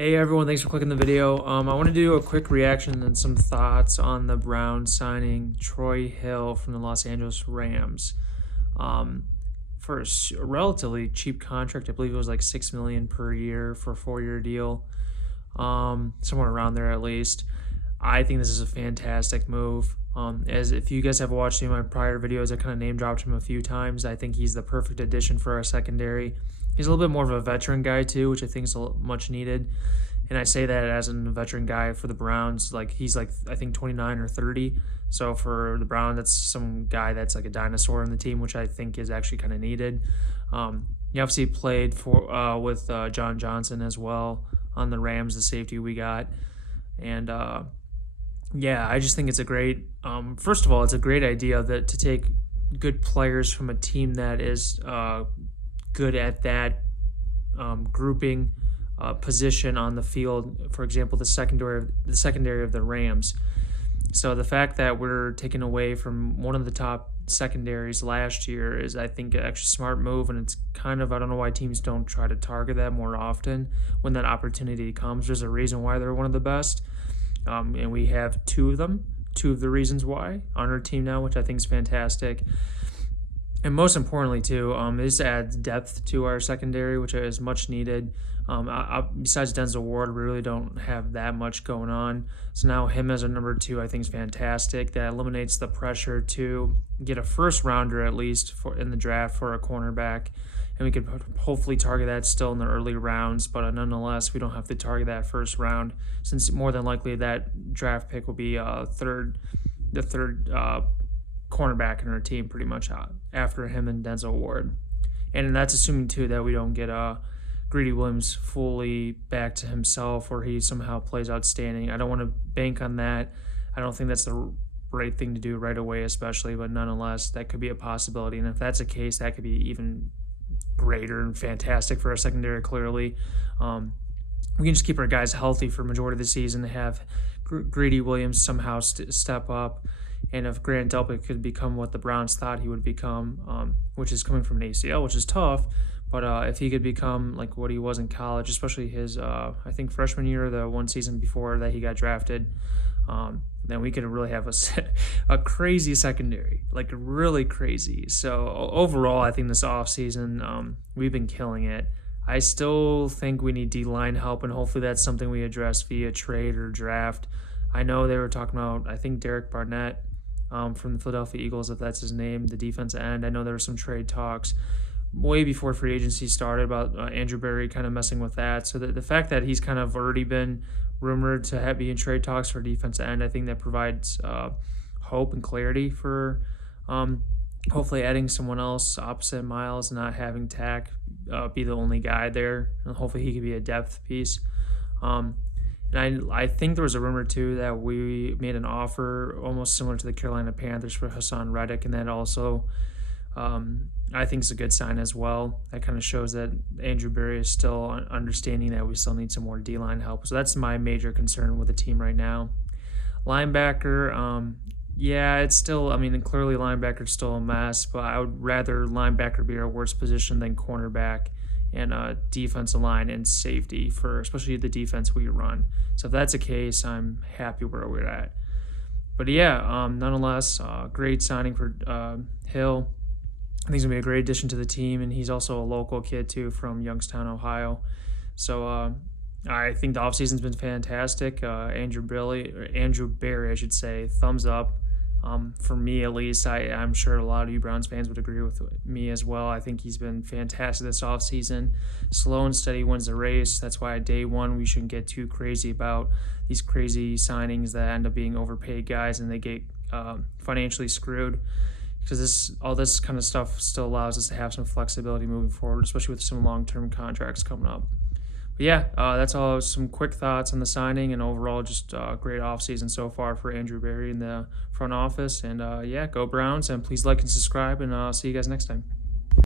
Hey everyone, thanks for clicking the video. I want to do a quick reaction and some thoughts on the Browns signing Troy Hill from the Los Angeles Rams. For a relatively cheap contract, I believe it was like $6 million per year for a 4-year deal, somewhere around there at least. I think this is a fantastic move. As if you guys have watched any of my prior videos, I kind of name dropped him a few times. I think he's the perfect addition for our secondary. He's a little bit more of a veteran guy too, which I think is much needed. And I say that as a veteran guy for the Browns. Like he's like I think 29 or 30. So for the Browns, that's some guy that's like a dinosaur in the team, which I think is actually kind of needed. He obviously played for with John Johnson as well on the Rams, the safety we got, and yeah, I just think it's a great. First of all, it's a great idea that to take good players from a team that is good at that grouping position on the field. For example, the secondary of the Rams. So the fact that we're taking away from one of the top secondaries last year is, I think, actually a smart move, and it's kind of, I don't know why teams don't try to target that more often when that opportunity comes. There's a reason why they're one of the best, and we have two of the reasons why on our team now, which I think is fantastic. And most importantly, too, this adds depth to our secondary, which is much needed. Besides Denzel Ward, we really don't have that much going on. So now him as a number 2, I think is fantastic. That eliminates the pressure to get a first rounder at least in the draft for a cornerback. And we could hopefully target that still in the early rounds, but nonetheless, we don't have to target that first round, since more than likely that draft pick will be the third cornerback in our team, pretty much after him and Denzel Ward. And that's assuming too that we don't get Greedy Williams fully back to himself, or he somehow plays outstanding. I don't want to bank on that. I don't think that's the right thing to do right away, especially, but nonetheless, that could be a possibility. And if that's the case, that could be even greater and fantastic for our secondary, clearly. We can just keep our guys healthy for the majority of the season to have Greedy Williams somehow step up. And if Grant Delpit could become what the Browns thought he would become, which is coming from an ACL, which is tough, but if he could become like what he was in college, especially his, I think, freshman year or the one season before that he got drafted, then we could really have a crazy secondary, like really crazy. So overall, I think this offseason, we've been killing it. I still think we need D-line help, and hopefully that's something we address via trade or draft. I know they were talking about, I think, Derek Barnett from the Philadelphia Eagles, if that's his name, the defensive end. I know there were some trade talks way before free agency started about Andrew Berry kind of messing with that. So the fact that he's kind of already been rumored to be in trade talks for defensive end, I think that provides hope and clarity for hopefully adding someone else opposite Miles, not having Tack be the only guy there, and hopefully he could be a depth piece. And I think there was a rumor, too, that we made an offer almost similar to the Carolina Panthers for Hassan Reddick, and that also I think is a good sign as well. That kind of shows that Andrew Berry is still understanding that we still need some more D-line help. So that's my major concern with the team right now. Linebacker, yeah, it's still, I mean, clearly linebacker's still a mess, but I would rather linebacker be our worst position than cornerback and defensive line and safety, for especially the defense we run. So if that's the case, I'm happy where we're at. But yeah, nonetheless, great signing for Hill. I think he's going to be a great addition to the team, and he's also a local kid too from Youngstown, Ohio. So I think the offseason's been fantastic. Andrew Berry, I should say, thumbs up. For me, at least, I'm sure a lot of you Browns fans would agree with me as well. I think he's been fantastic this offseason. Slow and steady wins the race. That's why day one we shouldn't get too crazy about these crazy signings that end up being overpaid guys and they get financially screwed. Because all this kind of stuff still allows us to have some flexibility moving forward, especially with some long-term contracts coming up. But yeah, that's all. Some quick thoughts on the signing, and overall just great offseason so far for Andrew Berry in the front office. And yeah, go Browns, and please like and subscribe, and I'll see you guys next time.